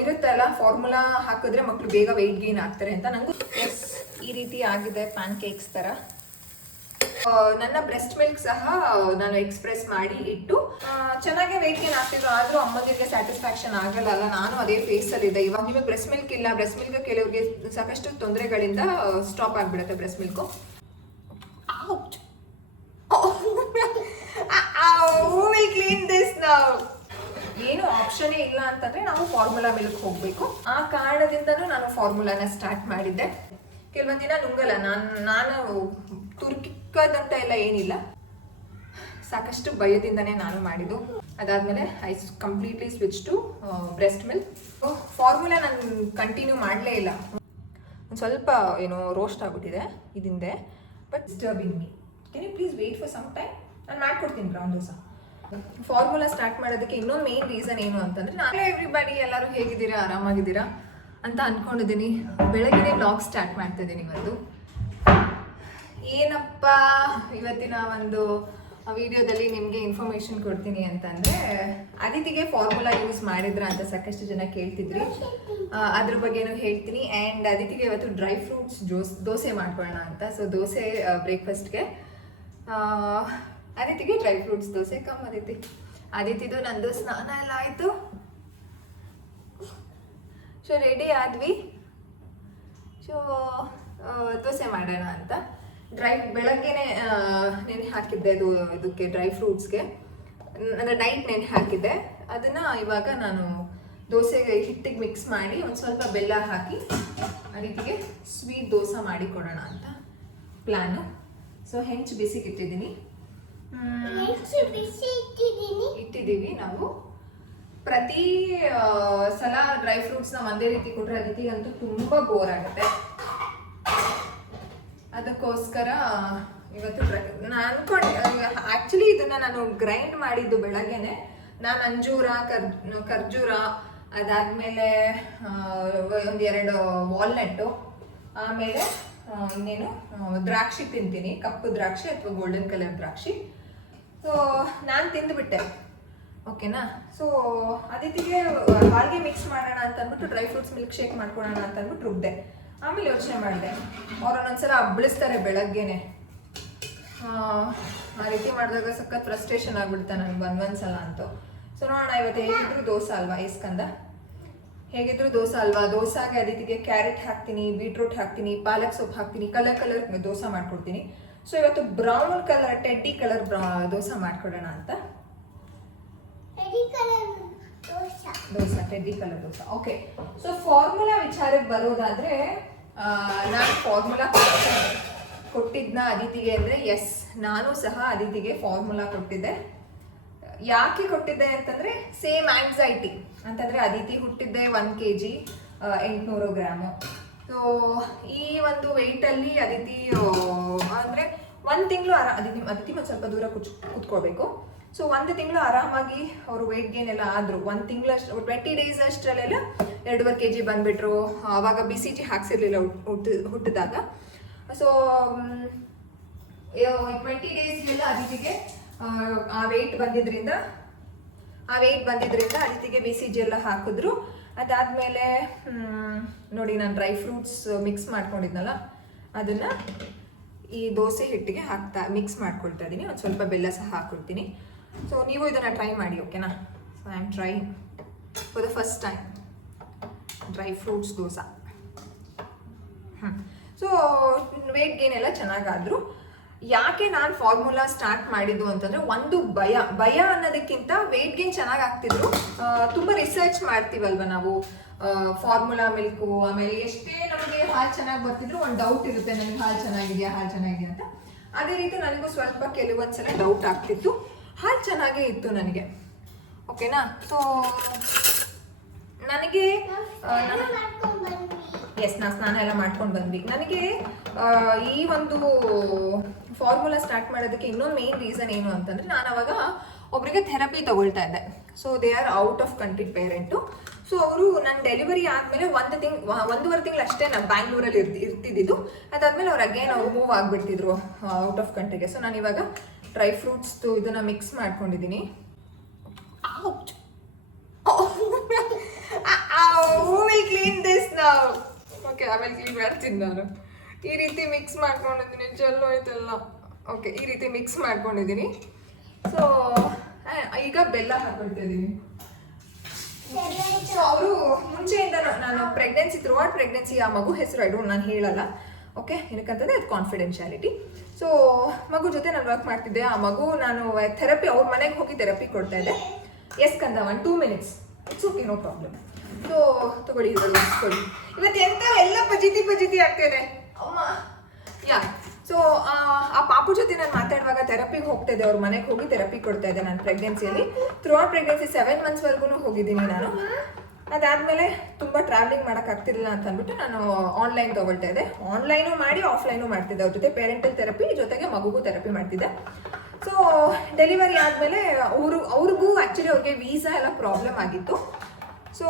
ಇರುತ್ತಲ್ಲ ಫಾರ್ಮುಲಾ ಹಾಕಿದ್ರೆ ಮಕ್ಕಳು ಬೇಗ ವೆಯ್ಟ್ ಗೇನ್ ಆಗ್ತಾರೆ ಅಂತ ನಂಗೂ ಎಸ್ ಈ ರೀತಿ ಆಗಿದೆ ಪ್ಯಾನ್ ಕೇಕ್ಸ್ ಥರ ನನ್ನ ಬ್ರೆಸ್ಟ್ ಮಿಲ್ಕ್ ಸಹ ನಾನು ಎಕ್ಸ್ಪ್ರೆಸ್ ಮಾಡಿ ಇಟ್ಟು ಚೆನ್ನಾಗೆ ವೆಯ್ಟ್ ಗೇನ್ ಆಗ್ತಿದ್ರು. ಆದ್ರೂ ಅಮ್ಮಂದಿರಿಗೆ ಸ್ಯಾಟಿಸ್ಫ್ಯಾಕ್ಷನ್ ಆಗಲ್ಲ ನಾನು ಅದೇ ಫೇಸ್ ಅಲ್ಲಿ ಇದೆ ಇವಾಗ ನಿಮಗೆ ಬ್ರೆಸ್ಟ್ ಮಿಲ್ಕ್ ಇಲ್ಲ. ಬ್ರೆಸ್ಟ್ ಮಿಲ್ಕ್ ಕೆಲವರಿಗೆ ಸಾಕಷ್ಟು ತೊಂದರೆಗಳಿಂದ ಸ್ಟಾಪ್ ಆಗ್ಬಿಡುತ್ತೆ ಬ್ರೆಸ್ಟ್ ಮಿಲ್ಕು ಕ್ಲೀನ್ ದಿಸ್ ನಾವು ಏನು ಆಪ್ಷನ್ ಇಲ್ಲ ಅಂತಂದ್ರೆ ನಾವು ಫಾರ್ಮುಲಾ ಮಿಲ್ಕ್ ಹೋಗ್ಬೇಕು. ಆ ಕಾರಣದಿಂದನೂ ನಾನು ಫಾರ್ಮುಲಾನ ಸ್ಟಾರ್ಟ್ ಮಾಡಿದ್ದೆ. ಕೆಲವೊಂದಿನ ದಿನ ನುಂಗಲ್ಲ, ನಾನು ನಾನು ತುರ್ಕಿಕ್ಕದಂತ ಎಲ್ಲ ಏನಿಲ್ಲ. ಸಾಕಷ್ಟು ಭಯದಿಂದನೇ ನಾನು ಮಾಡಿದ್ದು. ಅದಾದ್ಮೇಲೆ I completely switch to breast milk formula ನಾನು ಕಂಟಿನ್ಯೂ ಮಾಡಲೇ ಇಲ್ಲ. ಒಂದು ಸ್ವಲ್ಪ, ಏನೋ ರೋಸ್ಟ್ ಆಗ್ಬಿಟ್ಟಿದೆ ಇದಿಂದೆ. But disturbing me can you please wait for some time ನಾನು ಮಾಡ್ಕೊಡ್ತೀನಿ ಬ್ರೌನ್ ದೋಸೆ ಫಾರ್ಮುಲಾ ಸ್ಟಾರ್ಟ್ ಮಾಡೋದಕ್ಕೆ ಇನ್ನೊಂದು ಮೇನ್ ರೀಸನ್ ಏನು ಅಂತಂದ್ರೆ ನಾನು ಎವ್ರಿಬಡಿ ಎಲ್ಲರೂ ಹೇಗಿದ್ದೀರಾ? ಆರಾಮಾಗಿದ್ದೀರಾ? ಅಂತ ಅನ್ಕೊಂಡಿದ್ದೀನಿ. ಬೆಳಗ್ಗೆ ಬ್ಲಾಗ್ ಸ್ಟಾರ್ಟ್ ಮಾಡ್ತಾ ಇದ್ದೀನಿ ಇವತ್ತು. ಏನಪ್ಪ, ಇವತ್ತಿನ ಒಂದು ವಿಡಿಯೋದಲ್ಲಿ ನಿಮಗೆ ಇನ್ಫಾರ್ಮೇಶನ್ ಕೊಡ್ತೀನಿ ಅಂತಂದ್ರೆ ಅದಿತಿಗೆ ಫಾರ್ಮುಲಾ ಯೂಸ್ ಮಾಡಿದ್ರ ಅಂತ ಸಾಕಷ್ಟು ಜನ ಕೇಳ್ತಿದ್ರಿ. ಅದ್ರ ಬಗ್ಗೆನೂ ಹೇಳ್ತೀನಿ. ಆ್ಯಂಡ್ ಅದಿತಿಗೆ ಇವತ್ತು ಡ್ರೈ ಫ್ರೂಟ್ಸ್ ಜೋಸ್ ದೋಸೆ ಮಾಡ್ಕೊಳ್ಳೋಣ ಅಂತ. ಸೊ ದೋಸೆ ಬ್ರೇಕ್ಫಾಸ್ಟ್ಗೆ ಅದಿತಿಗೆ dry fruits dosa, come Aditi ಅದಿತಿದು ನಂದು ಸ್ನಾನ ಎಲ್ಲ ಆಯಿತು. ಸೊ ರೆಡಿ ಆದ್ವಿ. ಸೊ ದೋಸೆ ಮಾಡೋಣ ಅಂತ. ಡ್ರೈ ಬೆಳಗ್ಗೆನೆ ನೆನೆ ಹಾಕಿದ್ದೆ ಅದು, ಇದಕ್ಕೆ ಡ್ರೈ ಫ್ರೂಟ್ಸ್ಗೆ ಅಂದರೆ ನೈಟ್ ನೆನೆ ಹಾಕಿದ್ದೆ. ಅದನ್ನ ಇವಾಗ ನಾನು ದೋಸೆಗೆ ಹಿಟ್ಟಿಗೆ ಮಿಕ್ಸ್ ಮಾಡಿ ಒಂದು ಸ್ವಲ್ಪ ಬೆಲ್ಲ ಹಾಕಿ ರೀತಿಗೆ ಸ್ವೀಟ್ ದೋಸೆ ಮಾಡಿ ಕೊಡೋಣ ಅಂತ ಪ್ಲ್ಯಾನು ಸೊ ಹೆಂಚು ಬಿಸಿಗೆ ಇಟ್ಟಿದ್ದೀನಿ ಮ್, ಬಿಸಿ ಇಟ್ಟಿದ್ದೀನಿ ಇಟ್ಟಿದ್ದೀವಿ ನಾವು. ಪ್ರತಿ ಸಲ ಡ್ರೈ ಫ್ರೂಟ್ಸ್ನ ಒಂದೇ ರೀತಿ ಕೊಟ್ರೆ ಅಂತೂ ತುಂಬಾ ಬೋರ್ ಆಗುತ್ತೆ. ಅದಕ್ಕೋಸ್ಕರ ಇವತ್ತು ನಾನು ಅನ್ಕೊಂಡೆ ಆ್ಯಕ್ಚುಲಿ ಇದನ್ನ ನಾನು ಗ್ರೈಂಡ್ ಮಾಡಿದ್ದು ಬೆಳಗ್ಗೆನೆ. ನಾನು ಅಂಜೂರ, ಕರ್, ಖರ್ಜೂರ, ಅದಾದ್ಮೇಲೆ ಒಂದು ಎರಡು ವಾಲ್ನಟ್ಟು ಆಮೇಲೆ ಇನ್ನೇನು ದ್ರಾಕ್ಷಿ ತಿಂತೀನಿ. ಕಪ್ಪು ದ್ರಾಕ್ಷಿ ಅಥವಾ ಗೋಲ್ಡನ್ ಕಲರ್ ದ್ರಾಕ್ಷಿ. ಸೊ ನಾನು ತಿಂದುಬಿಟ್ಟೆ. ಓಕೆನಾ? ಸೊ ಅದಿತಿಗೆ ಹಾಗೆ ಮಿಕ್ಸ್ ಮಾಡೋಣ ಅಂತ ಅಂದ್ಬಿಟ್ಟು ಡ್ರೈ ಫ್ರೂಟ್ಸ್ ಮಿಲ್ಕ್ ಶೇಕ್ ಮಾಡ್ಕೊಳ್ಳೋಣ ಅಂತ ಅಂದ್ಬಿಟ್ಟು ರುಬ್ಬಿದೆ ಆಮೇಲೆ ಯೋಚನೆ ಮಾಡಿದೆ. ಅವ್ರು ಒಂದೊಂದ್ಸಲ ಅಬ್ಬಳಿಸ್ತಾರೆ ಬೆಳಗ್ಗೆನೆ. ಆ, ಆ ರೀತಿ ಮಾಡಿದಾಗ ಸಖತ್ ಫ್ರಸ್ಟ್ರೇಷನ್ ಆಗಿಬಿಡ್ತಾ ನನಗೆ ಒಂದೊಂದ್ಸಲ ಅಂತೂ. ಸೊ ನೋಡೋಣ ಇವತ್ತು ಹೇಗಿದ್ರು ದೋಸೆ ಅಲ್ವಾ ಇಸ್ಕಂದ ಹೇಗಿದ್ರು ದೋಸೆ ಅಲ್ವಾ? ದೋಸಾಗೆ ಅದಿತಿಗೆ ಕ್ಯಾರೆಟ್ ಹಾಕ್ತೀನಿ ಬೀಟ್ರೂಟ್ ಹಾಕ್ತೀನಿ ಪಾಲಕ್ ಸೊಪ್ಪು ಹಾಕ್ತೀನಿ ಕಲರ್ ಕಲರ್ ದೋಸೆ ಮಾಡ್ಕೊಡ್ತೀನಿ. ಸೊ ಇವತ್ತು brown colour teddy colour dosa ಮಾಡ್ಕೊಡೋಣ ಅಂತ. Dosa. Teddy colour dosa. Okay so formula ವಿಚಾರಕ್ಕೆ ಬರೋದಾದ್ರೆ ನಾನು ಫಾರ್ಮುಲಾ ಕೊಟ್ಟಿದ್ನ ಅದಿತಿಗೆ ಅಂದ್ರೆ ಎಸ್ ನಾನು ಸಹ ಅದಿತಿಗೆ ಫಾರ್ಮುಲಾ ಕೊಟ್ಟಿದ್ದೆ. ಯಾಕೆ ಕೊಟ್ಟಿದ್ದೆ ಅಂತಂದ್ರೆ ಸೇಮ್ ಆಂಗ್ಸೈಟಿ ಅಂತಂದ್ರೆ ಅದಿತಿ ಹುಟ್ಟಿದ್ದೆ ಒನ್ ಕೆ ಜಿ ಎಂಟುನೂರು ಗ್ರಾಮು. ಸೊ ಈ ಒಂದು ವೆಯ್ಟಲ್ಲಿ ಅದಿತಿ ಅಂದ್ರೆ ಒಂದು ತಿಂಗಳು ಆರಾ ಅದಿತಿ ಅದಿತಿ ಒಂದು ಸ್ವಲ್ಪ ದೂರ ಕುಚ್ ಕೂತ್ಕೊಳ್ಬೇಕು. ಸೊ ಒಂದು ತಿಂಗಳು ಆರಾಮಾಗಿ ಅವರು ವೆಯ್ಟ್ ಗೇನ್ ಎಲ್ಲ ಆದ್ರು. ಒಂದು ತಿಂಗಳಷ್ಟು ಟ್ವೆಂಟಿ ಡೇಸ್ ಅಷ್ಟರಲ್ಲೆಲ್ಲ ಎರಡೂವರೆ ಕೆ ಜಿ ಬಂದ್ಬಿಟ್ರು. ಆವಾಗ ಬಿ ಸಿ ಜಿ ಹಾಕ್ಸಿರ್ಲಿಲ್ಲ ಹುಟ್ಟು ಹುಟ್ಟಿದಾಗ. ಸೊ ಟ್ವೆಂಟಿ ಡೇಸ್ಗೆಲ್ಲ ಅದಿತಿಗೆ ಆ, ವೆಯ್ಟ್ ಬಂದಿದ್ರಿಂದ ಆ ವೆಯ್ಟ್ ಬಂದಿದ್ರಿಂದ ಅದಿತಿಗೆ ಬಿ ಸಿ ಜಿ ಎಲ್ಲ ಹಾಕಿದ್ರು. ಅದಾದ್ಮೇಲೆ ನೋಡಿ ನಾನು ಡ್ರೈ ಫ್ರೂಟ್ಸ್ ಮಿಕ್ಸ್ ಮಾಡ್ಕೊಂಡಿದ್ನಲ್ಲ, ಅದನ್ನ ಈ ದೋಸೆ ಹಿಟ್ಟಿಗೆ ಹಾಕ್ತಾ ಮಿಕ್ಸ್ ಮಾಡ್ಕೊಳ್ತಾ ಇದ್ದೀನಿ ಒಂದು ಸ್ವಲ್ಪ ಬೆಲ್ಲ ಸಹ ಹಾಕ್ಕೊಳ್ತೀನಿ ಸೊ ನೀವು ಇದನ್ನ ಟ್ರೈ ಮಾಡಿ ಓಕೆನಾ so I am try for the first time dry fruits dosa. So weight gain ಎಲ್ಲ ಚೆನ್ನಾಗಾದ್ರು. ಯಾಕೆ ನಾನು ಫಾರ್ಮುಲಾ ಸ್ಟಾರ್ಟ್ ಮಾಡಿದ್ದು ಅಂತಂದ್ರೆ ಒಂದು ಭಯ ಭಯ ಅನ್ನೋದಕ್ಕಿಂತ ವೇಟ್ ಗೇನ್ ಚೆನ್ನಾಗಿ ಆಗ್ತಿದ್ರು ತುಂಬಾ ರಿಸರ್ಚ್ ಮಾಡ್ತೀವಲ್ವ ನಾವು? ಫಾರ್ಮುಲಾ ಮಿಲ್ಕು ಆಮೇಲೆ ಎಷ್ಟೇ ನಮಗೆ ಹಾಲು ಚೆನ್ನಾಗಿ ಬರ್ತಿದ್ರು ಒಂದು ಡೌಟ್ ಇರುತ್ತೆ ನನಗೆ ಹಾಲು ಚೆನ್ನಾಗಿದೆಯಾ ಹಾಲು ಚೆನ್ನಾಗಿದೆ ಅಂತ. ಅದೇ ರೀತಿ ನನಗೂ ಸ್ವಲ್ಪ ಕೆಲವೊಂದ್ಸಲ ಡೌಟ್ ಆಗ್ತಿತ್ತು. ಹಾಲು ಚೆನ್ನಾಗೇ ಇತ್ತು ನನಗೆ. ಓಕೆನಾ? ಸೊ ನನಗೆ ಎಸ್ ನಾ ಸ್ನಾನ ಎಲ್ಲ ಮಾಡ್ಕೊಂಡು ಬಂದ್ವಿ. ನನಗೆ ಈ ಒಂದು ಫಾರ್ಮುಲಾ ಸ್ಟಾರ್ಟ್ ಮಾಡೋದಕ್ಕೆ ಇನ್ನೊಂದು ಮೇನ್ ರೀಸನ್ ಏನು ಅಂತಂದ್ರೆ ನಾನು ಅವಾಗ ಒಬ್ಬರಿಗೆ ಥೆರಪಿ ತಗೊಳ್ತಾ ಇದ್ದೆ. So they are out of country parent so ಅವರು ನನ್ನ ಡೆಲಿವರಿ ಆದಮೇಲೆ ಒಂದು ತಿಂಗ್ ಒಂದೂವರೆ ತಿಂಗಳು ಅಷ್ಟೇ ನಾನು ಬ್ಯಾಂಗ್ಳೂರಲ್ಲಿ ಇರ್ತಿ ಇರ್ತಿದ್ದು ಅದಾದ್ಮೇಲೆ ಅವ್ರು ಅಗೇನ್ ಅವ್ರು ಮೂವ್ ಆಗಿಬಿಡ್ತಿದ್ರು ಔಟ್ ಆಫ್ ಕಂಟ್ರಿಗೆ ಸೊ ನಾನು ಇವಾಗ ಡ್ರೈ ಫ್ರೂಟ್ಸ್ದು ಇದನ್ನು ಮಿಕ್ಸ್ ಮಾಡ್ಕೊಂಡಿದ್ದೀನಿ. ಕ್ಲೀನ್ ದಿಸ್ ನಾವು ಓಕೆ ಆಮೇಲೆ ಕ್ಲೀನ್ ಮಾಡ್ತೀನಿ ನಾನು. ಈ ರೀತಿ ಮಿಕ್ಸ್ ಮಾಡ್ಕೊಂಡಿದ್ದೀನಿ. ಜೆಲ್ ಆಯ್ತಲ್ಲ ಓಕೆ ಈ ರೀತಿ ಮಿಕ್ಸ್ ಮಾಡ್ಕೊಂಡಿದ್ದೀನಿ. ಸೊ ಈಗ ಬೆಲ್ಲ ಹಾಕೊಳ್ತಿದ್ದೀನಿ ಸೊ ಅವರು ಮುಂಚೆಯಿಂದ ನಾನು ಪ್ರೆಗ್ನೆನ್ಸಿ ಥ್ರೂ ಔಟ್ ಪ್ರೆಗ್ನೆನ್ಸಿ ಆ ಮಗು ಹೆಸರು ಇಡು, ನಾನು ಹೇಳಲ್ಲ. ಓಕೆ ಏನಕ್ಕಂತಂದ್ರೆ ಅದು ಕಾನ್ಫಿಡೆನ್ಶಿಯಾಲಿಟಿ ಸೊ ಮಗು ಜೊತೆ ನಾನು ವರ್ಕ್ ಮಾಡ್ತಿದ್ದೆ. ಆ ಮಗು ನಾನು ಥೆರಪಿ ಅವ್ರ ಮನೆಗೆ ಹೋಗಿ ಥೆರಪಿ ಕೊಡ್ತಾ ಇದ್ದೆ. ಎಸ್ ಕಂದ one two minutes it's okay no problem so ತಗೊಳ್ಳಿ ಇಸ್ಕೊಳ್ಳಿ ಇವತ್ತು ಎಂಥ ಎಲ್ಲ ಪಜಿತಿ ಪಜಿತಿ ಆಗ್ತಿದೆ ಅಮ್ಮ. ಯಾ ಸೊ ಆ ಪಾಪು ಜೊತೆ ನಾನು ಮಾತಾಡುವಾಗ ಥೆರಪಿಗೆ ಹೋಗ್ತಾ ಇದ್ದೆ. ಅವ್ರ ಮನೆಗೆ ಹೋಗಿ ಥೆರಪಿ ಕೊಡ್ತಾ ಇದ್ದೆ ನಾನು ಪ್ರೆಗ್ನೆನ್ಸಿಯಲ್ಲಿ ಥ್ರೂ ಔಟ್ ಪ್ರೆಗ್ನೆನ್ಸಿ ಸೆವೆನ್ ಮಂತ್ಸ್ವರೆಗೂ ಹೋಗಿದ್ದೀನಿ ನಾನು. ಅದಾದಮೇಲೆ ತುಂಬ ಟ್ರಾವೆಲಿಂಗ್ ಮಾಡೋಕ್ಕಾಗ್ತಿರಲಿಲ್ಲ ಅಂತ ಅಂದ್ಬಿಟ್ಟು ನಾನು ಆನ್ಲೈನ್ ತೊಗೊಳ್ತಾ ಇದ್ದೆ. ಆನ್ಲೈನು ಮಾಡಿ ಆಫ್ಲೈನು ಮಾಡ್ತಿದ್ದೆ. ಅವ್ರ ಜೊತೆ ಪೇರೆಂಟಲ್ ಥೆರಪಿ ಜೊತೆಗೆ ಮಗುಗೂ ಥೆರಪಿ ಮಾಡ್ತಿದ್ದೆ. ಸೊ ಡೆಲಿವರಿ ಆದಮೇಲೆ ಅವರು ಅವ್ರಿಗೂ ಆ್ಯಕ್ಚುಲಿ ಅವ್ರಿಗೆ ವೀಸಾ ಎಲ್ಲ ಪ್ರಾಬ್ಲಮ್ ಆಗಿತ್ತು. ಸೊ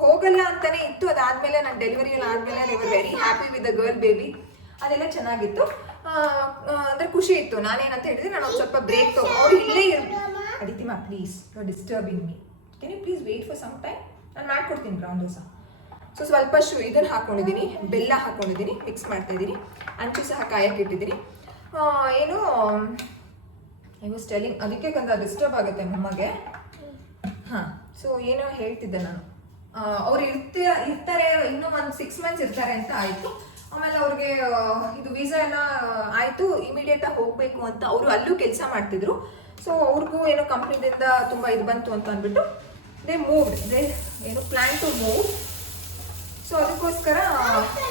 ಹೋಗಲ್ಲ ಅಂತಾನೆ ಇತ್ತು. ಅದಾದ್ಮೇಲೆ ನಾನು ಡೆಲಿವರಿ ಎಲ್ಲ ಆದ್ಮೇಲೆ were very happy with the girl baby ಅದೆಲ್ಲ ಚೆನ್ನಾಗಿತ್ತು. ಅಂದ್ರೆ ಖುಷಿ ಇತ್ತು. ನಾನೇನಂತ ಹೇಳಿದ್ರೆ ನಾನು ಒಂದು ಸ್ವಲ್ಪ ಬ್ರೇಕ್ ತಗೋ ಅವ್ರು ಇಲ್ಲೇ ಇರ್ ಅದಿತಿಮಾ please you disturbing me can you please wait for some time ನಾನು ಮಾಡ್ಕೊಡ್ತೀನಿ ಬ್ರೌನ್ ದೋಸೆ ಸೊ ಸ್ವಲ್ಪ ಶು ಇದನ್ನು ಹಾಕೊಂಡಿದ್ದೀನಿ. ಬೆಲ್ಲ ಹಾಕೊಂಡಿದ್ದೀನಿ. ಮಿಕ್ಸ್ ಮಾಡ್ತಾ ಇದ್ದೀನಿ. ಅಂಚು ಸಹ ಕಾಯಕ್ಕೆ ಇಟ್ಟಿದ್ದೀನಿ. ಏನು ಐ ವಾಸ್ ಟೆಲಿಂಗ್ ಅದಕ್ಕೆ ಕಂದ ಡಿಸ್ಟರ್ಬ್ ಆಗುತ್ತೆ ನಮಗೆ ಹಾಂ ಸೊ ಏನೋ ಹೇಳ್ತಿದ್ದೆ ನಾನು. ಅವ್ರು ಇರ್ತ, ಇರ್ತಾರೆ, ಇನ್ನೂ ಒಂದು ಸಿಕ್ಸ್ ಮಂತ್ಸ್ ಇರ್ತಾರೆ ಅಂತ ಆಯಿತು. ಆಮೇಲೆ ಅವ್ರಿಗೆ ಇದು ವೀಸಾ ಎಲ್ಲ ಆಯಿತು ಇಮಿಡಿಯೇಟಾಗಿ ಹೋಗಬೇಕು ಅಂತ ಅವರು ಅಲ್ಲೂ ಕೆಲಸ ಮಾಡ್ತಿದ್ರು. ಸೊ ಅವ್ರಿಗೂ ಏನೋ ಕಂಪ್ನಿದಿಂದ ತುಂಬ ಇದು ಬಂತು ಅಂತ ಅಂದ್ಬಿಟ್ಟು ದೇ ಮೂವ್ ದೇ ಏನು ಪ್ಲ್ಯಾನ್ ಟು ಮೂವ್ ಸೊ ಅದಕ್ಕೋಸ್ಕರ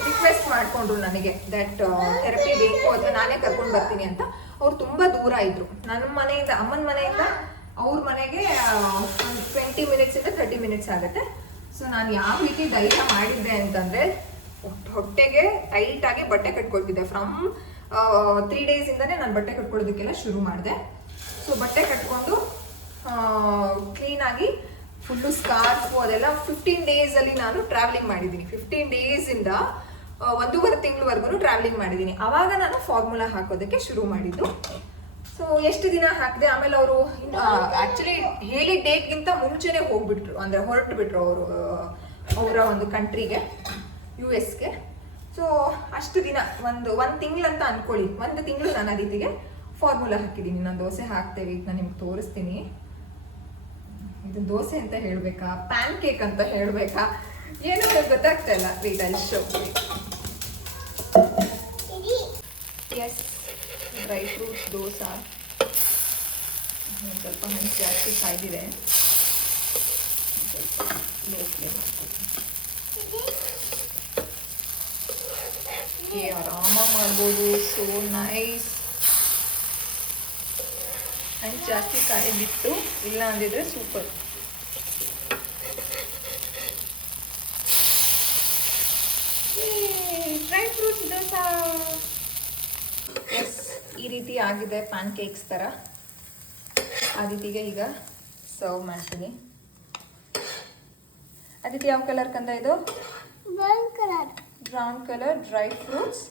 ರಿಕ್ವೆಸ್ಟ್ ಮಾಡಿಕೊಂಡ್ರು ನನಗೆ ದಟ್ ಥೆರಪಿ ಬೇಕು ಅಥವಾ ನಾನೇ ಕರ್ಕೊಂಡು ಬರ್ತೀನಿ ಅಂತ. ಅವ್ರು ತುಂಬ ದೂರ ಇದ್ರು. ನನ್ನ ಮನೆಯಿಂದ, ಅಮ್ಮನ ಮನೆಯಿಂದ ಅವ್ರ ಮನೆಗೆ ಒಂದು ಟ್ವೆಂಟಿ ಮಿನಿಟ್ಸಿಂದ ತರ್ಟಿ ಮಿನಿಟ್ಸ್ ಆಗುತ್ತೆ. ಸೊ ನಾನು ಯಾವ ರೀತಿ ಧೈರ್ಯ ಮಾಡಿದ್ದೆ ಅಂತಂದರೆ, ಹೊಟ್ಟೆಗೆ ಟೈಟಾಗಿ ಬಟ್ಟೆ ಕಟ್ಕೊಳ್ತಿದ್ದೆ. ಫ್ರಮ್ ತ್ರೀ ಡೇಸಿಂದನೇ ನಾನು ಬಟ್ಟೆ ಕಟ್ಕೊಳ್ಳೋದಕ್ಕೆಲ್ಲ ಶುರು ಮಾಡಿದೆ. ಸೊ ಬಟ್ಟೆ ಕಟ್ಕೊಂಡು ಕ್ಲೀನಾಗಿ ಫುಲ್ಲು ಸ್ಕಾರ್ಫು ಅದೆಲ್ಲ ಫಿಫ್ಟೀನ್ ಡೇಸಲ್ಲಿ ನಾನು ಟ್ರಾವೆಲಿಂಗ್ ಮಾಡಿದ್ದೀನಿ. ಫಿಫ್ಟೀನ್ ಡೇಸಿಂದ ಒಂದೂವರೆ ತಿಂಗಳವರೆಗೂ ಟ್ರಾವೆಲಿಂಗ್ ಮಾಡಿದ್ದೀನಿ. ಆವಾಗ ನಾನು ಫಾರ್ಮುಲಾ ಹಾಕೋದಕ್ಕೆ ಶುರು ಮಾಡಿದ್ದು. ಸೊ ಎಷ್ಟು ದಿನ ಹಾಕಿದೆ? ಆಮೇಲೆ ಅವರು ಆ್ಯಕ್ಚುಲಿ ಹೇಳಿ ಡೇಟ್ಗಿಂತ ಮುಂಚೆನೆ ಹೋಗ್ಬಿಟ್ರು. ಅಂದರೆ ಹೊರಟು ಬಿಟ್ರು ಅವರು ಅವರ ಒಂದು ಕಂಟ್ರಿಗೆ ಯು ಎಸ್ಗೆ ಸೊ ಅಷ್ಟು ದಿನ, ಒಂದು ಒಂದು ಅಂತ ಅನ್ಕೊಳ್ಳಿ. ಒಂದು ತಿಂಗಳು ನಾನು ಅದೀತಿಗೆ ಫಾರ್ಮುಲಾ ಹಾಕಿದ್ದೀನಿ ನಾನು ದೋಸೆ ಹಾಕ್ತೇವೆ, ಈಗ ನಾನು ನಿಮ್ಗೆ ತೋರಿಸ್ತೀನಿ. ಇದು ದೋಸೆ ಅಂತ ಹೇಳಬೇಕಾ? ಪ್ಯಾನ್ ಕೇಕ್ ಅಂತ ಹೇಳಬೇಕಾ? ಏನೋ ಗೊತ್ತಾಗ್ತಾ ಇಲ್ಲ. ವೀಟ್ ಅಲ್ಲಿ show yes dry fruits, dosa. ಸ್ವಲ್ಪ ಹಣ್ಣು ಜಾಸ್ತಿ ಕಾಯ್ದಿದೆ. ಸ್ವಲ್ಪ ಮಾಡ್ಬೋದು. ಸೋ ನೈಸ್ ಹಣ್ಣು ಜಾಸ್ತಿ ಕಾಯ್ದಿತ್ತು ಇಲ್ಲ ಅಂದಿದ್ರೆ super dry fruits dosa yes ಈ ರೀತಿ ಆಗಿದೆ ಪ್ಯಾನ್ ಕೇಕ್ಸ್ ಥರ ಆ ರೀತಿಗೆ ಈಗ ಸರ್ವ್ ಮಾಡ್ತೀನಿ ಅದಕ್ಕೆ ಯಾವ ಕಲರ್ ಕಂದ ಇದು? Brown colour brown colour dry fruits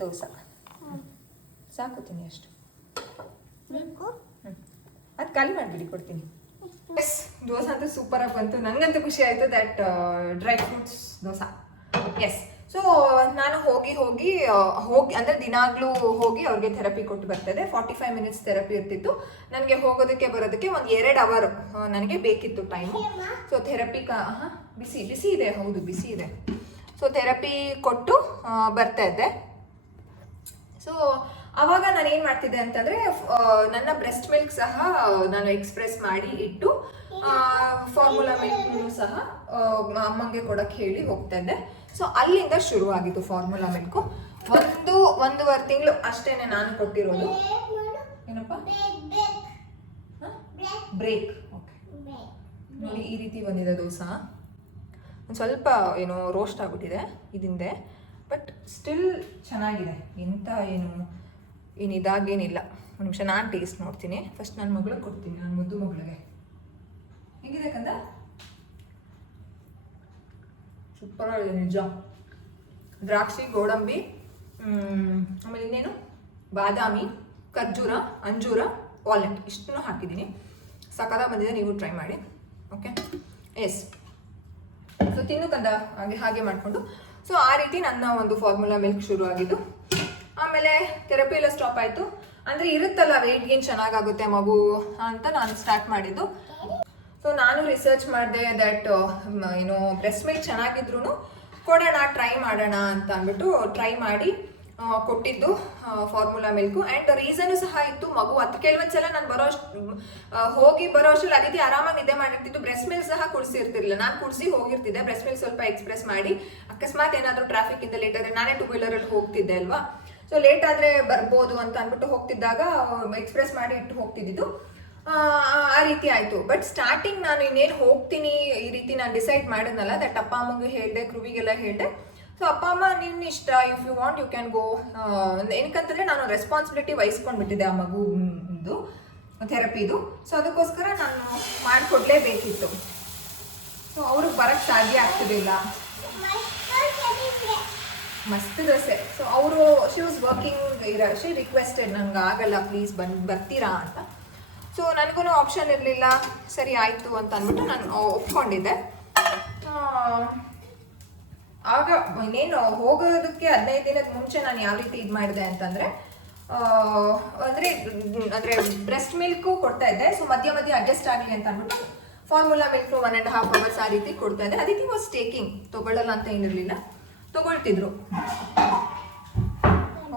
dosa. ಸಾಕುತ್ತೀನಿ ಅಷ್ಟು. ಬೇಕು ಅದು ಖಾಲಿ ಮಾಡಿಬಿಡಿ ಕೊಡ್ತೀನಿ. ಎಸ್ ದೋಸೆ ಅಂತೂ ಸೂಪರಾಗಿ ಬಂತು. ನನಗಂತೂ ಖುಷಿ ಆಯಿತು that dry fruits dosa. Yes so ನಾನು ಹೋಗಿ ಹೋಗಿ ಹೋಗಿ ಅಂದರೆ ದಿನಾಗ್ಲೂ ಹೋಗಿ ಅವ್ರಿಗೆ ಥೆರಪಿ ಕೊಟ್ಟು ಬರ್ತದೆ. ಫಾರ್ಟಿ ಫೈವ್ ಮಿನಿಟ್ಸ್ ಥೆರಪಿ ಇರ್ತಿತ್ತು. ನನಗೆ ಹೋಗೋದಕ್ಕೆ ಬರೋದಕ್ಕೆ ಒಂದು ಎರಡು ಅವರ್ ನನಗೆ ಬೇಕಿತ್ತು ಟೈಮು ಸೊ ಥೆರಪಿ ಕಾ ಬಿಸಿ ಬಿಸಿ ಇದೆ. ಹೌದು ಬಿಸಿ ಇದೆ. ಸೊ ಥೆರಪಿ ಕೊಟ್ಟು ಬರ್ತಾ ಇದ್ದೆ. ಸೊ ಅವಾಗ ನಾನು ಏನು ಮಾಡ್ತಿದ್ದೆ ಅಂತಂದರೆ ನನ್ನ ಬ್ರೆಸ್ಟ್ ಮಿಲ್ಕ್ ಸಹ ನಾನು ಎಕ್ಸ್ಪ್ರೆಸ್ ಮಾಡಿ ಇಟ್ಟು ಫಾರ್ಮುಲಾ ಮಿಲ್ಕ್ನು ಸಹ ಅಮ್ಮಂಗೆ ಕೊಡಕ್ಕೆ ಹೇಳಿ ಹೋಗ್ತಾ ಇದ್ದೆ. ಸೊ ಅಲ್ಲಿಂದ ಶುರು ಆಗಿತ್ತು ಫಾರ್ಮುಲಾ ಮಿಲ್ಕು. ಒಂದು, ಒಂದೂವರೆ ತಿಂಗಳು ಅಷ್ಟೇನೆ ನಾನು ಕೊಟ್ಟಿರೋದು. ಏನಪ್ಪ? ಬ್ರೇಕ್. ಓಕೆ ನೋಡಿ, ಈ ರೀತಿ ಬಂದಿದೆ ದೋಸೆ. ಒಂದು ಸ್ವಲ್ಪ, ಏನೋ ರೋಸ್ಟ್ ಆಗಿಬಿಟ್ಟಿದೆ ಇದಿಂದೆ. ಬಟ್ ಸ್ಟಿಲ್ ಚೆನ್ನಾಗಿದೆ. ಎಂಥ ಏನು ಏನು ಇದಾಗೇನಿಲ್ಲ. ಒಂದು ನಿಮಿಷ ನಾನು ಟೇಸ್ಟ್ ನೋಡ್ತೀನಿ. ಫಸ್ಟ್ ನನ್ನ ಮಗಳಿಗೆ ಕೊಡ್ತೀನಿ ನನ್ನ ಮುದ್ದು ಮಗಳಿಗೆ. ಹೇಗಿದೆ ಕಂದ? ಸೂಪರ್ ಆಗಿದೆ ನಿಜ. ದ್ರಾಕ್ಷಿ, ಗೋಡಂಬಿ ಆಮೇಲೆ ಇನ್ನೇನು? ಬಾದಾಮಿ, ಖರ್ಜೂರ, ಅಂಜೂರ ವಾಲ್ನಟ್ ಇಷ್ಟನ್ನು ಹಾಕಿದ್ದೀನಿ. ಸಕದ ಬಂದಿದೆ, ನೀವು ಟ್ರೈ ಮಾಡಿ. ಓಕೆ ಎಸ್ ಸೊ ತಿನ್ನು ಕಂದ ಹಾಗೆ ಹಾಗೆ ಮಾಡಿಕೊಂಡು. ಸೊ ಆ ರೀತಿ ನನ್ನ ಒಂದು ಫಾರ್ಮುಲಾ ಮಿಲ್ಕ್ ಶುರು ಆಗಿದ್ದು. ಆಮೇಲೆ ಥೆರಪಿ ಎಲ್ಲ ಸ್ಟಾಪ್ ಆಯಿತು. ಅಂದರೆ ಇರುತ್ತಲ್ಲ ವೆಯ್ಟ್ ಗೇನ್ ಚೆನ್ನಾಗಾಗುತ್ತೆ ಮಗು ಅಂತ ನಾನು ಸ್ಟಾರ್ಟ್ ಮಾಡಿದ್ದು. ಸೊ ನಾನು ರಿಸರ್ಚ್ ಮಾಡಿದೆ ದಟ್ ಏನು ಬ್ರೆಸ್ಟ್ ಮಿಲ್ಕ್ ಚೆನ್ನಾಗಿದ್ರು ಕೊಡೋಣ ಟ್ರೈ ಮಾಡೋಣ ಅಂತ ಅಂದ್ಬಿಟ್ಟು ಟ್ರೈ ಮಾಡಿ ಕೊಟ್ಟಿದ್ದು ಫಾರ್ಮುಲಾ ಮಿಲ್ಕು ಆ್ಯಂಡ್ ರೀಸನು ಸಹ ಇತ್ತು ಮಗು, ಅದು ಕೆಲವೊಂದು ಸಲ ನಾನು ಬರೋ ಹೋಗಿ ಬರೋ ಅಷ್ಟರಲ್ಲಿ ಅದಿತಿ ಆರಾಮಾಗಿ ನಿದ್ದೆ ಮಾಡಿರ್ತಿತ್ತು ಬ್ರೆಸ್ಟ್ ಮಿಲ್ಕ್ ಸಹ ಕುಡಿಸಿರ್ತಿರ್ಲಿಲ್ಲ. ನಾನು ಕುಡಿಸಿ ಹೋಗಿರ್ತಿದ್ದೆ. ಬ್ರೆಸ್ಟ್ ಮಿಲ್ಕ್ ಸ್ವಲ್ಪ ಎಕ್ಸ್ಪ್ರೆಸ್ ಮಾಡಿ, ಅಕಸ್ಮಾತ್ ಏನಾದರೂ ಟ್ರಾಫಿಕ್ ಇಂದ ಲೇಟ್ ಆದರೆ ನಾನೇ ಟೂ ವೀಲರಲ್ಲಿ ಹೋಗ್ತಿದ್ದೆ ಅಲ್ವಾ? ಸೊ ಲೇಟ್ ಆದರೆ ಬರ್ಬೋದು ಅಂತ ಅಂದ್ಬಿಟ್ಟು ಹೋಗ್ತಿದ್ದಾಗ ಎಕ್ಸ್ಪ್ರೆಸ್ ಮಾಡಿ ಇಟ್ಟು ಹೋಗ್ತಿದ್ದಿದ್ದು. ಆ, ರೀತಿ ಆಯ್ತು. ಬಟ್ ಸ್ಟಾರ್ಟಿಂಗ್ ನಾನು ಇನ್ನೇನು ಹೋಗ್ತೀನಿ ಈ ರೀತಿ ನಾನು ಡಿಸೈಡ್ ಮಾಡಿದ್ನಲ್ಲ ದಟ್ ಅಪ್ಪ ಅಮ್ಮಂಗೆ ಹೇಳಿದೆ ಕೃವಿಗೆಲ್ಲ ಹೇಳಿದೆ. ಸೊ ಅಪ್ಪ ಅಮ್ಮ ನಿನ್ನ ಇಷ್ಟ if you want you can go ಏನಕ್ಕಂತಂದ್ರೆ ನಾನು ರೆಸ್ಪಾನ್ಸಿಬಿಲಿಟಿ ವಹಿಸ್ಕೊಂಡ್ಬಿಟ್ಟಿದ್ದೆ ಆ ಮಗುದು ಥೆರಪಿದು ಸೊ ಅದಕ್ಕೋಸ್ಕರ ನಾನು ಮಾಡಿಕೊಡ್ಲೇಬೇಕಿತ್ತು. ಸೊ ಅವ್ರಿಗೆ ಬರಕ್ಕೆ ಸಾಧ್ಯ ಆಗ್ತಿರಲಿಲ್ಲ ಮಸ್ತ್ ದೋಸೆ ಸೊ ಅವರು ಶಿ ವಾಸ್ ವರ್ಕಿಂಗ್ ಇರ ಶಿ ರಿಕ್ವೆಸ್ಟೆಡ್ ನಂಗೆ ಆಗಲ್ಲ ಪ್ಲೀಸ್ ಬಂದು ಬರ್ತೀರಾ ಅಂತ. ಸೊ ನನಗೂ ಆಪ್ಷನ್ ಇರಲಿಲ್ಲ. ಸರಿ, ಆಯಿತು ಅಂತ ಅಂದ್ಬಿಟ್ಟು ನಾನು ಒಪ್ಕೊಂಡಿದ್ದೆ. ಆಗ ಇನ್ನೇನು, ಹೋಗೋದಕ್ಕೆ ಹದಿನೈದು ದಿನದ ಮುಂಚೆ ನಾನು ಯಾವ ರೀತಿ ಇದು ಮಾಡಿದೆ ಅಂತಂದರೆ ಅಂದರೆ ಅಂದರೆ ಬ್ರೆಸ್ಟ್ ಮಿಲ್ಕು ಕೊಡ್ತಾ ಇದ್ದೆ. ಸೊ ಮಧ್ಯ ಮಧ್ಯ ಅಡ್ಜಸ್ಟ್ ಆಗಲಿ ಅಂತ ಅಂದ್ಬಿಟ್ಟು formula milk one and half hours ಆ ರೀತಿ ಕೊಡ್ತಾ ಇದ್ದೆ. ಅದಕ್ಕೆ ವಾಸ್ ಟೇಕಿಂಗ್ ತೊಗೊಳ್ಳಲ್ಲ ಅಂತ ಏನಿರಲಿಲ್ಲ ತೊಗೊಳ್ತಿದ್ರು.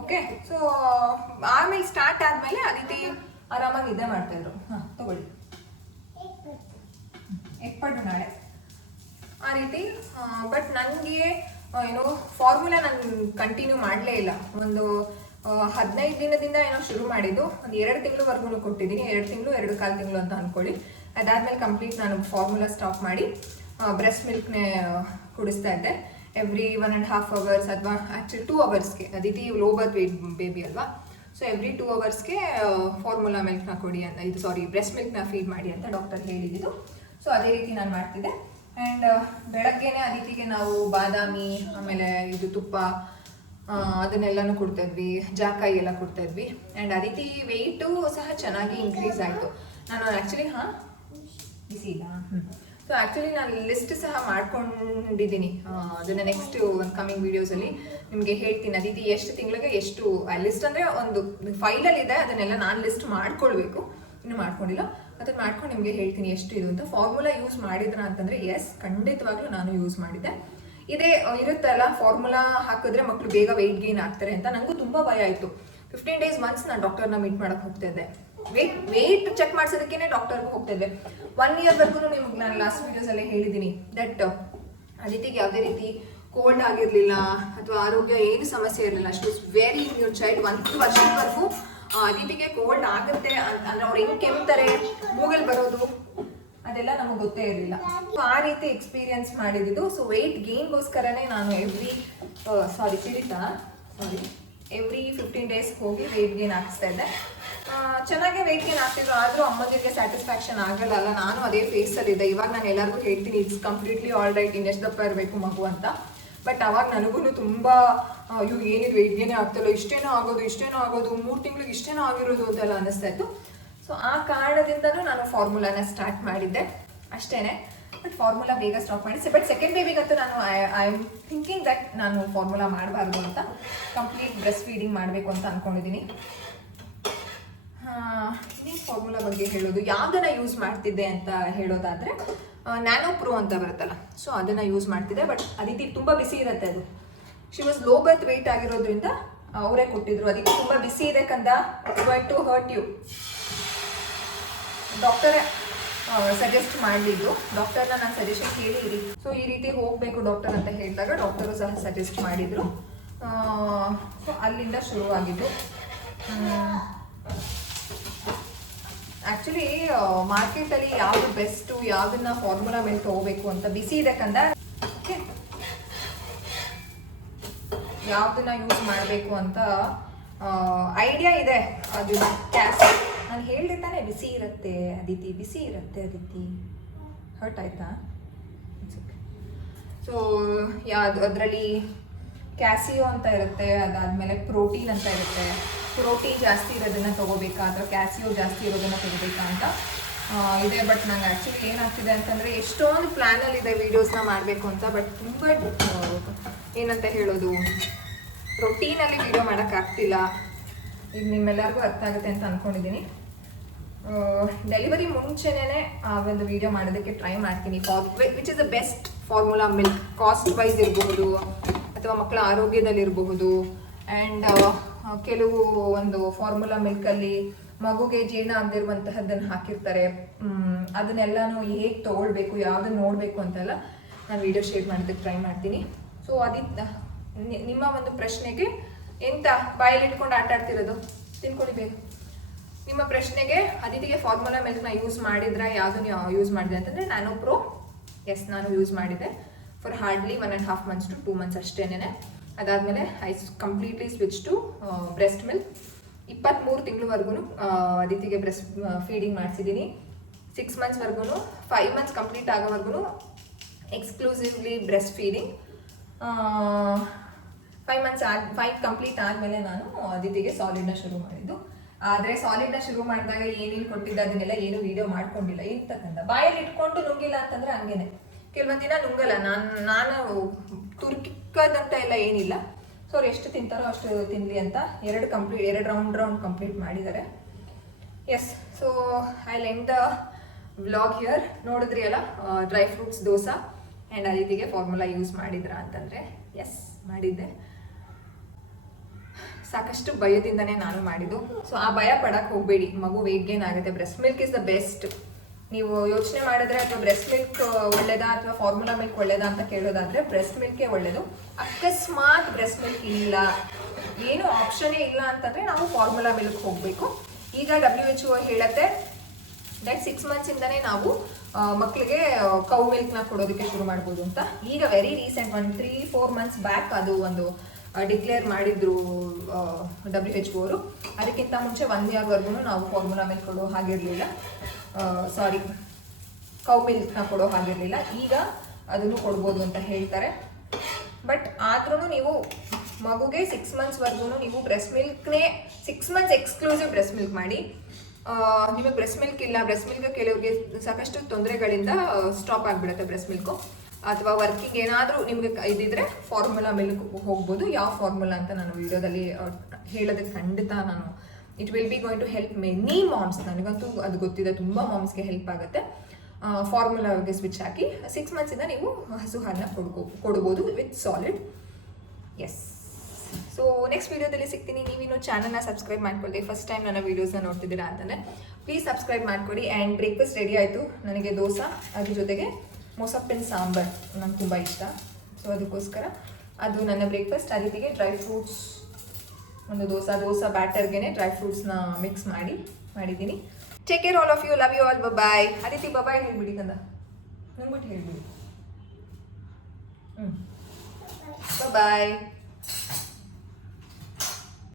ಓಕೆ ಸೊ ಆಮೇಲೆ ಸ್ಟಾರ್ಟ್ ಆದಮೇಲೆ ರೀತಿ ಆರಾಮಾಗಿ ನಿದ್ದೆ ಮಾಡ್ತಾಯಿದ್ರು ಹಾಂ ತಗೊಳ್ಳಿ. ಎಪ್ಪಡು ನಾಳೆ. ಆ ರೀತಿ ಬಟ್ ನನಗೆ ಏನು ಫಾರ್ಮುಲಾ ನಾನು ಕಂಟಿನ್ಯೂ ಮಾಡಲೇ ಇಲ್ಲ. ಒಂದು ಹದಿನೈದು ದಿನದಿಂದ ಏನೋ ಶುರು ಮಾಡಿದ್ದು. ಒಂದು ಎರಡು ತಿಂಗಳವರೆಗೂ ಕೊಟ್ಟಿದ್ದೀನಿ. ಎರಡು ತಿಂಗಳು ಎರಡು ಕಾಲು ತಿಂಗಳು ಅಂತ ಅಂದ್ಕೊಳ್ಳಿ ಅದಾದಮೇಲೆ ಕಂಪ್ಲೀಟ್ ನಾನು ಫಾರ್ಮುಲಾ ಸ್ಟಾಪ್ ಮಾಡಿ ಬ್ರೆಸ್ಟ್ ಮಿಲ್ಕ್ನೇ ಕುಡಿಸ್ತಾ ಇದ್ದೆ. Every one and half hours ಅಥವಾ actually two ಅವರ್ಸ್ಗೆ Aditi low birth weight baby ಅಲ್ವಾ? ಸೊ ಎವ್ರಿ ಟೂ ಅವರ್ಸ್ಗೆ ಫಾರ್ಮುಲಾ ಮಿಲ್ಕ್ನ ಕೊಡಿ ಅಂತ, ಇದು ಸಾರಿ ಬ್ರೆಸ್ಟ್ ಮಿಲ್ಕ್ನ ಫೀಡ್ ಮಾಡಿ ಅಂತ ಡಾಕ್ಟರ್ ಹೇಳಿದ್ದು. ಸೊ ಅದೇ ರೀತಿ ನಾನು ಮಾಡ್ತಿದ್ದೆ. ಆ್ಯಂಡ್ ಬೆಳಗ್ಗೆನೆ ಅದಿತಿಗೆ ನಾವು ಬಾದಾಮಿ, ಆಮೇಲೆ ಇದು ತುಪ್ಪ ಅದನ್ನೆಲ್ಲನೂ ಕೊಡ್ತಾಯಿದ್ವಿ ಜಾಕಾಯಿ ಎಲ್ಲ ಕೊಡ್ತಾಯಿದ್ವಿ ಆ್ಯಂಡ್ ಅದಿತಿ ವೆಯ್ಟು ಸಹ ಚೆನ್ನಾಗಿ ಇನ್ಕ್ರೀಸ್ ಆಯಿತು. ನಾನು ಆ್ಯಕ್ಚುಲಿ ಹಾಂ? ಬಿಸಿ ಇಲ್ಲ ಸೊ ಆ್ಯಕ್ಚುಲಿ ನಾನು ಲಿಸ್ಟ್ ಸಹ ಮಾಡ್ಕೊಂಡಿದ್ದೀನಿ. ಅದನ್ನು ನೆಕ್ಸ್ಟ್ ಒಂದು ಕಮಿಂಗ್ ವೀಡಿಯೋಸಲ್ಲಿ ನಿಮಗೆ ಹೇಳ್ತೀನಿ. ಅದಿತಿ ಎಷ್ಟು ತಿಂಗಳಿಗೆ ಎಷ್ಟು ಲಿಸ್ಟ್ ಅಂದರೆ ಒಂದು ಫೈಲಲ್ಲಿ ಇದೆ, ಅದನ್ನೆಲ್ಲ ನಾನು ಲಿಸ್ಟ್ ಮಾಡ್ಕೊಳ್ಬೇಕು. ಇನ್ನು ಮಾಡ್ಕೊಂಡಿಲ್ಲ. ಅದನ್ನ ಮಾಡ್ಕೊಂಡು ನಿಮಗೆ ಹೇಳ್ತೀನಿ ಎಷ್ಟು ಇದು ಅಂತ. ಫಾರ್ಮುಲಾ ಯೂಸ್ ಮಾಡಿದ್ರ ಅಂತಂದರೆ ಎಸ್ ಖಂಡಿತವಾಗ್ಲೂ ನಾನು ಯೂಸ್ ಮಾಡಿದ್ದೆ. ಇದೇ ಇರುತ್ತಲ್ಲ ಫಾರ್ಮುಲಾ ಹಾಕಿದ್ರೆ ಮಕ್ಕಳು ಬೇಗ ವೆಯ್ಟ್ ಗೇನ್ ಆಗ್ತಾರೆ ಅಂತ. ನನಗೂ ತುಂಬ ಭಯ ಆಯಿತು. ಫಿಫ್ಟೀನ್ ಡೇಸ್ ಮಂತ್ಸ್ ನಾನು ಡಾಕ್ಟರ್ನ ಮೀಟ್ ಮಾಡೋಕ್ಕೆ ಹೋಗ್ತಾ ಇದ್ದೆ. ವೇಟ್ ವೇಟ್ ಚೆಕ್ ಮಾಡ್ಸೋದಕ್ಕೇನೆ ಡಾಕ್ಟರ್ಗೆ ಹೋಗ್ತಾ ಇದ್ದೆ. ಒನ್ ಇಯರ್ವರೆಗೂ ನಿಮ್ಗೆ ನಾನು ಲಾಸ್ಟ್ ವೀಡಿಯೋಸಲ್ಲೇ ಹೇಳಿದ್ದೀನಿ ದಟ್ ಅದಿತಿಗೆ ಯಾವುದೇ ರೀತಿ ಕೋಲ್ಡ್ ಆಗಿರಲಿಲ್ಲ ಅಥವಾ ಆರೋಗ್ಯ ಏನು ಸಮಸ್ಯೆ ಇರಲಿಲ್ಲ ಅಷ್ಟು ವೆರಿ ನ್ಯೂ ಚೈಲ್ಡ್ ಒಂದು ವರ್ಷದವರೆಗೂ ಅದಿತಿಗೆ ಕೋಲ್ಡ್ ಆಗುತ್ತೆ ಅಂತ ಅಂದ್ರೆ ಅವ್ರು ಹೆಂಗ್ ಕೆಮ್ತಾರೆ ಮೂಗಲ್ ಬರೋದು, ಅದೆಲ್ಲ ನಮಗೆ ಗೊತ್ತೇ ಇರಲಿಲ್ಲ. ಆ ರೀತಿ ಎಕ್ಸ್ಪೀರಿಯನ್ಸ್ ಮಾಡಿದ್ದು. ಸೊ ವೆಯ್ಟ್ ಗೇನ್ಗೋಸ್ಕರನೇ ನಾನು ಎವ್ರಿ ಸಾರಿ ಸಿಡಿತಾ ಸಾರಿ ಎವ್ರಿ ಫಿಫ್ಟೀನ್ ಡೇಸ್ ಹೋಗಿ ವೆಯ್ಟ್ ಗೇನ್ ಹಾಕಿಸ್ತಾ ಇದ್ದೆ. ಚೆನ್ನಾಗೇ ವೆಯ್ಟ್ ಗೇನ್ ಆಗ್ತಿದ್ರು? ಆದರೂ ಅಮ್ಮನಿಗೆ ಸ್ಯಾಟಿಸ್ಫ್ಯಾಕ್ಷನ್ ಆಗಲ್ಲ ಅಲ್ಲ? ನಾನು ಅದೇ ಫೇಸಲ್ಲಿ ಇದೆ ಇವಾಗ ನಾನು ಎಲ್ಲರಿಗೂ ಹೇಳ್ತೀನಿ ಇಟ್ಸ್ ಕಂಪ್ಲೀಟ್ಲಿ ಆಲ್ ರೈಟ್ ಇನ್ನೆಷ್ಟು ದಪ್ಪ ಇರಬೇಕು ಮಗು ಅಂತ. ಬಟ್ ಅವಾಗ ನನಗೂ ತುಂಬ ಅಯ್ಯೋ, ಏನಿದು? ವೆಯ್ಟ್ ಗೇನೇ ಆಗ್ತಿಲ್ಲ ಇಷ್ಟೇನೋ ಆಗೋದು ಇಷ್ಟೇನೋ ಆಗೋದು? ಮೂರು ತಿಂಗಳಿಗೆ ಇಷ್ಟೇನೋ ಆಗಿರೋದು ಅಂತೆಲ್ಲ ಅನ್ನಿಸ್ತಾ ಇತ್ತು. ಸೊ ಆ ಕಾರಣದಿಂದನೂ ನಾನು ಫಾರ್ಮುಲಾನ ಸ್ಟಾರ್ಟ್ ಮಾಡಿದ್ದೆ. ಅಷ್ಟೇನೆ. ಬಟ್ ಫಾರ್ಮುಲಾ ಬೇಗ ಸ್ಟಾಪ್ ಮಾಡಿಸಿ. ಬಟ್ ಸೆಕೆಂಡ್ ಬೇಬಿಗಂತೂ ನಾನು ಐ ಆಮ್ ಥಿಂಕಿಂಗ್ ದಟ್ ನಾನು ಫಾರ್ಮುಲಾ ಮಾಡಬಾರ್ದು ಅಂತ. ಕಂಪ್ಲೀಟ್ ಬ್ರೆಸ್ಟ್ ಫೀಡಿಂಗ್ ಮಾಡಬೇಕು ಅಂತ ಅಂದ್ಕೊಂಡಿದ್ದೀನಿ ಇದೇ ಫಾರ್ಮುಲಾ ಬಗ್ಗೆ ಹೇಳೋದು, ಯಾವ್ದನ್ನ ಯೂಸ್ ಮಾಡ್ತಿದ್ದೆ ಅಂತ ಹೇಳೋದಾದ್ರೆ ನ್ಯಾನೋ ಪ್ರೋ ಅಂತ ಬರುತ್ತಲ್ಲ ಸೊ ಅದನ್ನ ಯೂಸ್ ಮಾಡ್ತಿದ್ದೆ ಬಟ್ ಅದಕ್ಕೆ ತುಂಬ ಬಿಸಿ ಇರುತ್ತೆ ಅದು. She was low birth weight ಆಗಿರೋದ್ರಿಂದ ಅವರೇ ಕೊಟ್ಟಿದ್ರು. ಅದಕ್ಕೆ ತುಂಬ ಬಿಸಿ ಇದೆ ಕಂದ. To hurt you doctor suggest ಮಾಡಲಿದ್ದು. ಡಾಕ್ಟರ್ನ ನಾನು ಸಜೆಷನ್ ಕೇಳಿರಿ ಸೊ ಈ ರೀತಿ ಹೋಗಬೇಕು ಡಾಕ್ಟರ್ ಅಂತ ಹೇಳಿದಾಗ ಡಾಕ್ಟರು ಸಹ ಸಜೆಸ್ಟ್ ಮಾಡಿದರು. ಸೊ ಅಲ್ಲಿಂದ ಶುರುವಾಗಿದ್ದು. ಆ್ಯಕ್ಚುಲಿ ಮಾರ್ಕೆಟಲ್ಲಿ ಯಾವ್ದು ಬೆಸ್ಟ್ ಯಾವ್ದನ್ನ ಫಾರ್ಮುಲಾ ಮೇಲೆ ತಗೋಬೇಕು ಅಂತ ಬಿಸಿ ಇದೆ ಕಂದ ಯಾವುದನ್ನ ಯೂಸ್ ಮಾಡಬೇಕು ಅಂತ ಐಡಿಯಾ ಇದೆ. ಅದು ನಾನು ಹೇಳಿದೆ ತಾನೆ ಬಿಸಿ ಇರುತ್ತೆ, ಅದಿತಿ ಬಿಸಿ ಇರುತ್ತೆ, ಅದಿತಿ. ಹರ್ಟ್ ಆಯ್ತಾ? ಸೊ ಯಾವ್ದು ಅದರಲ್ಲಿ ಕ್ಯಾಸಿಯೋ ಅಂತ ಇರುತ್ತೆ, ಅದಾದಮೇಲೆ ಪ್ರೋಟೀನ್ ಅಂತ ಇರುತ್ತೆ. ಪ್ರೋಟೀನ್ ಜಾಸ್ತಿ ಇರೋದನ್ನು ತಗೋಬೇಕಾ ಅಥವಾ ಕ್ಯಾಸಿಯೋ ಜಾಸ್ತಿ ಇರೋದನ್ನು ತಗೋಬೇಕಾ ಅಂತ? ಇದೆ, ಬಟ್ ನಂಗೆ ಆ್ಯಕ್ಚುಲಿ ಏನಾಗ್ತಿದೆ ಅಂತಂದರೆ ಎಷ್ಟೊಂದು ಪ್ಲ್ಯಾನಲ್ಲಿದೆ ವೀಡಿಯೋಸ್ನ ಮಾಡಬೇಕು ಅಂತ ಬಟ್ ತುಂಬ ಏನಂತ ಹೇಳೋದು? ರೊಟೀನಲ್ಲಿ ವೀಡಿಯೋ ಮಾಡೋಕ್ಕಾಗ್ತಿಲ್ಲ ಈಗ ನಿಮ್ಮೆಲ್ಲರಿಗೂ ಅರ್ಥ ಆಗುತ್ತೆ ಅಂತ ಅಂದ್ಕೊಂಡಿದ್ದೀನಿ ಡೆಲಿವರಿ ಮುಂಚೆನೇ ಆ ಒಂದು ವಿಡಿಯೋ ಮಾಡೋದಕ್ಕೆ ಟ್ರೈ ಮಾಡ್ತೀನಿ. Which is the best formula milk cost wise ಇರಬಹುದು, ಅಥವಾ ಮಕ್ಕಳ ಆರೋಗ್ಯದಲ್ಲಿರಬಹುದು. ಆ್ಯಂಡ್ ಕೆಲವು ಒಂದು ಫಾರ್ಮುಲಾ ಮಿಲ್ಕಲ್ಲಿ ಮಗುಗೆ ಜೀರ್ಣ ಆಗದಿರುವಂತಹದ್ದನ್ನು ಹಾಕಿರ್ತಾರೆ. ಅದನ್ನೆಲ್ಲಾನು ಹೇಗೆ ತಗೊಳ್ಬೇಕು ಯಾವ್ದನ್ನ ನೋಡಬೇಕು ಅಂತೆಲ್ಲ ನಾನು ವಿಡಿಯೋ ಶೇರ್ ಮಾಡೋದಕ್ಕೆ ಟ್ರೈ ಮಾಡ್ತೀನಿ. ಸೊ ಅದಿತ್ತ ನಿಮ್ಮ ಒಂದು ಪ್ರಶ್ನೆಗೆ ಎಂತ, ಬಾಯಲ್ಲಿ ಇಟ್ಕೊಂಡು ಆಟ ಆಡ್ತಿರೋದು? ತಿನ್ಕೊಳ್ಳಿ ನಿಮ್ಮ ಪ್ರಶ್ನೆಗೆ ಅದಿತಿಗೆ ಫಾರ್ಮುಲಾ ಮಿಲ್ಕ್ನ ಯೂಸ್ ಮಾಡಿದ್ರೆ ಯಾವ್ದನ್ನ ಯೂಸ್ ಮಾಡಿದೆ ಅಂತಂದ್ರೆ ನಾನು ಪ್ರೋ ಎಸ್ ನಾನು ಯೂಸ್ ಮಾಡಿದೆ. For hardly one and half months to two months ಅಷ್ಟೇನೆ ಅದಾದಮೇಲೆ I completely switch to breast milk ಇಪ್ಪತ್ತ್ಮೂರು ತಿಂಗಳವರೆಗೂ ಅದಿತಿಗೆ ಬ್ರೆಸ್ಟ್ ಫೀಡಿಂಗ್ ಮಾಡಿಸಿದ್ದೀನಿ ಸಿಕ್ಸ್ ಮಂತ್ಸ್ವರೆಗೂ ಫೈವ್ ಮಂತ್ಸ್ ಕಂಪ್ಲೀಟ್ ಆಗೋವರೆಗೂ exclusively breast feeding five months ಆದ ಫೈವ್ ಕಂಪ್ಲೀಟ್ ಆದಮೇಲೆ ನಾನು ಅದಿತಿಗೆ ಸಾಲಿಡ್ನ ಶುರು ಮಾಡಿದ್ದು. ಆದರೆ ಸಾಲಿಡ್ನ ಶುರು ಮಾಡಿದಾಗ ಏನೇನು ಕೊಟ್ಟಿದ್ದ ಅದನ್ನೆಲ್ಲ ಏನು ವಿಡಿಯೋ ಮಾಡ್ಕೊಂಡಿಲ್ಲ. ಇರ್ತಕ್ಕಂಥ ಬಾಯಲ್ಲಿ ಇಟ್ಕೊಂಡು ನುಂಗಿಲ್ಲ ಅಂತಂದರೆ ಹಂಗೇನೆ. ಕೆಲವೊಂದು ದಿನ ನುಂಗಲ್ಲ. ನಾನು ನಾನು ತುರ್ಕಿಕ್ಕದಂತ ಎಲ್ಲ ಏನಿಲ್ಲ. ಸೊ ಅವ್ರು ಎಷ್ಟು ತಿಂತಾರೋ ಅಷ್ಟು ತಿನ್ನಲಿ ಅಂತ ಎರಡು ಕಂಪ್ಲೀಟ್ ಎರಡು ರೌಂಡ್ ರೌಂಡ್ ಕಂಪ್ಲೀಟ್ ಮಾಡಿದ್ದಾರೆ. Yes so I lend the vlog here ನೋಡಿದ್ರಿ ಅಲ್ಲ ಡ್ರೈ ಫ್ರೂಟ್ಸ್ ದೋಸೆ ಆ್ಯಂಡ್ ರೀತಿಗೆ ಫಾರ್ಮುಲಾ ಯೂಸ್ ಮಾಡಿದ್ರಾ ಅಂತಂದರೆ ಎಸ್ ಮಾಡಿದ್ದೆ. ಸಾಕಷ್ಟು ಭಯದಿಂದನೇ ನಾನು ಮಾಡಿದ್ದು. ಸೊ ಆ ಭಯ ಪಡಕ್ಕೆ ಹೋಗಬೇಡಿ. ಮಗು ವೇಟ್ ಗೇನ್ ಆಗುತ್ತೆ. Breast milk is the best ನೀವು ಯೋಚನೆ ಮಾಡಿದ್ರೆ ಅಥವಾ ಬ್ರೆಸ್ಟ್ ಮಿಲ್ಕ್ ಒಳ್ಳೇದಾ ಅಥವಾ ಫಾರ್ಮುಲಾ ಮಿಲ್ಕ್ ಒಳ್ಳೇದಾ ಅಂತ ಕೇಳೋದಾದ್ರೆ ಬ್ರೆಸ್ಟ್ ಮಿಲ್ಕೇ ಒಳ್ಳೇದು. ಅಕಸ್ಮಾತ್ ಬ್ರೆಸ್ಟ್ ಮಿಲ್ಕ್ ಇಲ್ಲ, ಏನು ಆಪ್ಷನೇ ಇಲ್ಲ ಅಂತಂದ್ರೆ ನಾವು ಫಾರ್ಮುಲಾ ಮಿಲ್ಕ್ ಹೋಗಬೇಕು. ಈಗ ಡಬ್ಲ್ಯೂ ಎಚ್ ಓ ಹೇಳತ್ತೆ ನೆಕ್ಸ್ಟ್ ಸಿಕ್ಸ್ ಮಂತ್ಸಿಂದನೇ ನಾವು ಮಕ್ಕಳಿಗೆ ಕೌ ಮಿಲ್ಕ್ನ ಕೊಡೋದಕ್ಕೆ ಶುರು ಮಾಡ್ಬೋದು ಅಂತ. ಈಗ ವೆರಿ ರೀಸೆಂಟ್ ಒಂದು ತ್ರೀ ಫೋರ್ ಮಂತ್ಸ್ ಬ್ಯಾಕ್ ಅದು ಒಂದು ಡಿಕ್ಲೇರ್ ಮಾಡಿದ್ರು ಡಬ್ಲ್ಯೂ ಎಚ್ ಅವರು. ಅದಕ್ಕಿಂತ ಮುಂಚೆ ಒನ್ ಇಯರ್ವರೆಗೂ ನಾವು ಫಾರ್ಮುಲಾ ಮಿಲ್ಕ್ ಕೊಡೋ ಹಾಗಿರಲಿಲ್ಲ. ಸಾರಿ ಕೌ ಮಿಲ್ಕ್ನ ಕೊಡೋ ಹಾಗಿರಲಿಲ್ಲ. ಈಗ ಅದನ್ನು ಕೊಡ್ಬೋದು ಅಂತ ಹೇಳ್ತಾರೆ. ಬಟ್ ಆದ್ರೂ ನೀವು ಮಗುಗೆ ಸಿಕ್ಸ್ ಮಂತ್ಸ್ವರೆಗೂ ನೀವು breast ಮಿಲ್ಕ್ನೇ six months exclusive breast milk ಮಾಡಿ. ನಿಮಗೆ ಬ್ರೆಸ್ಟ್ ಮಿಲ್ಕ್ ಇಲ್ಲ ಬ್ರೆಸ್ಟ್ ಮಿಲ್ಕ್ ಕೆಲವರಿಗೆ ಸಾಕಷ್ಟು ತೊಂದರೆಗಳಿಂದ ಸ್ಟಾಪ್ ಆಗಿಬಿಡುತ್ತೆ ಬ್ರೆಸ್ಟ್ ಮಿಲ್ಕು ಅಥವಾ ವರ್ಕಿಂಗ್ ಏನಾದರೂ ನಿಮಗೆ ಇದಿದ್ರೆ ಫಾರ್ಮುಲಾ ಮಿಲ್ಕ್ ಹೋಗ್ಬೋದು. ಯಾವ ಫಾರ್ಮುಲಾ ಅಂತ ನಾನು ವಿಡಿಯೋದಲ್ಲಿ ಹೇಳೋದಕ್ಕೆ ಖಂಡಿತ ನಾನು it will be going to help many moms ನನಗಂತೂ ಅದು ಗೊತ್ತಿದೆ, ತುಂಬ ಮಾಮ್ಸ್ಗೆ ಹೆಲ್ಪ್ ಆಗುತ್ತೆ. ಫಾರ್ಮುಲಾಗೆ ಸ್ವಿಚ್ ಹಾಕಿ ಸಿಕ್ಸ್ ಮಂತ್ಸಿಂದ ನೀವು ಹಸು ಹಾಲನ್ನ ಕೊಡ್ಕೋ, ಕೊಡ್ಬೋದು with solid yes so next ವೀಡಿಯೋದಲ್ಲಿ ಸಿಗ್ತೀನಿ. ನೀವಿನ್ನು ಚಾನಲ್ನ ಸಬ್ಸ್ಕ್ರೈಬ್ ಮಾಡ್ಕೊಳ್ಳಿ ಫಸ್ಟ್ ಟೈಮ್ ನನ್ನ ವೀಡಿಯೋಸ್ನ ನೋಡ್ತಿದ್ದೀರಾ ಅಂತಂದರೆ ಪ್ಲೀಸ್ ಸಬ್ಸ್ಕ್ರೈಬ್ ಮಾಡಿಕೊಡಿ. ಆ್ಯಂಡ್ ಬ್ರೇಕ್ಫಾಸ್ಟ್ ರೆಡಿ ಆಯಿತು. ನನಗೆ ದೋಸೆ, ಅದ್ರ ಜೊತೆಗೆ ಮೊಸಪ್ಪಿನ ಸಾಂಬಾರ್ ನಂಗೆ ತುಂಬ ಇಷ್ಟ. ಸೊ ಅದಕ್ಕೋಸ್ಕರ ಅದು ನನ್ನ ಬ್ರೇಕ್ಫಾಸ್ಟ್ ಆ ರೀತಿಗೆ ಡ್ರೈ ಫ್ರೂಟ್ಸ್ ಒಂದು ದೋಸೆ ದೋಸೆ ಬ್ಯಾಟರ್ಗೆ ಡ್ರೈ ಫ್ರೂಟ್ಸ್ನ ಮಿಕ್ಸ್ ಮಾಡಿ, ಮಾಡಿದ್ದೀನಿ. Take care all of you love you all bye Aditi bye ಹೇಳ್ಬಿಡಿ ಕಂದ. ಹೇಳ್ಬಿಟ್ಟು ಹೇಳ್ಬಿಡಿ. ಹ್ಞೂ ಬಾಯ್